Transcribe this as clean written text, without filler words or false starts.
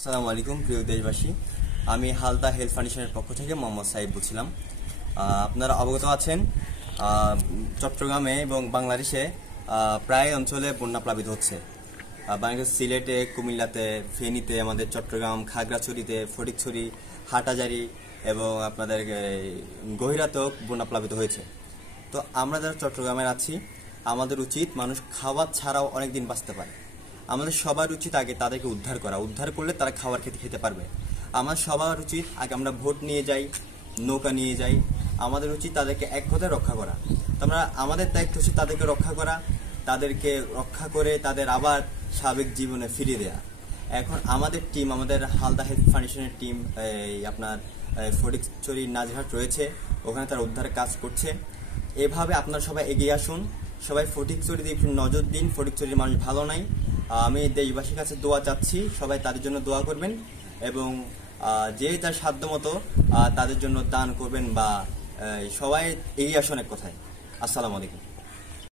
আসসালামু আলাইকুম প্রিয় দেশবাসী। আমি হালদা হেলথ ফাউন্ডেশনের পক্ষ থেকে মোহাম্মদ সাইদ বলছিলাম। আপনারা অবগত আছেন, চট্টগ্রামে এবং বাংলাদেশে প্রায় অঞ্চলে বন্যা প্লাবিত হচ্ছে। বাংলাদেশ সিলেটে, কুমিল্লাতে, ফেনীতে, আমাদের চট্টগ্রাম, খাগড়াছড়িতে, ফটিকছড়ি, হাটাজারি এবং আপনাদের গহিরাতেও বন্যা প্লাবিত হয়েছে। তো আমরা যারা চট্টগ্রামের আছি, আমাদের উচিত মানুষ খাবার ছাড়াও অনেক দিন বাঁচতে পারে। আমাদের সবার উচিত আগে তাদেরকে উদ্ধার করলে তারা খাবার খেতে পারবে। আমার সবার উচিত আগে আমরা ভোট নিয়ে যাই, নৌকা নিয়ে যাই, আমাদের উচিত তাদেরকে এক কথায় রক্ষা করা। তো আমাদের দায়িত্ব হচ্ছে তাদেরকে রক্ষা করা, তাদেরকে রক্ষা করে তাদের আবার স্বাভাবিক জীবনে ফিরিয়ে দেওয়া। এখন আমাদের টিম, আমাদের হালদা হেলথ ফাউন্ডেশনের টিম আপনার ফটিকছড়ি নাজিরহাট রয়েছে, ওখানে তারা উদ্ধারের কাজ করছে। এভাবে আপনারা সবাই এগিয়ে আসুন, সবাই ফটিকছড়ির দিকে একটু নজর দিন। ফটিকছড়ির মানুষ ভালো নাই। আমি দেশবাসীর কাছে দোয়া চাচ্ছি, সবাই তাদের জন্য দোয়া করবেন এবং যে যার সাধ্য মতো তাদের জন্য দান করবেন বা সবাই এগিয়ে আসুন এক কথায়। আসসালামু আলাইকুম।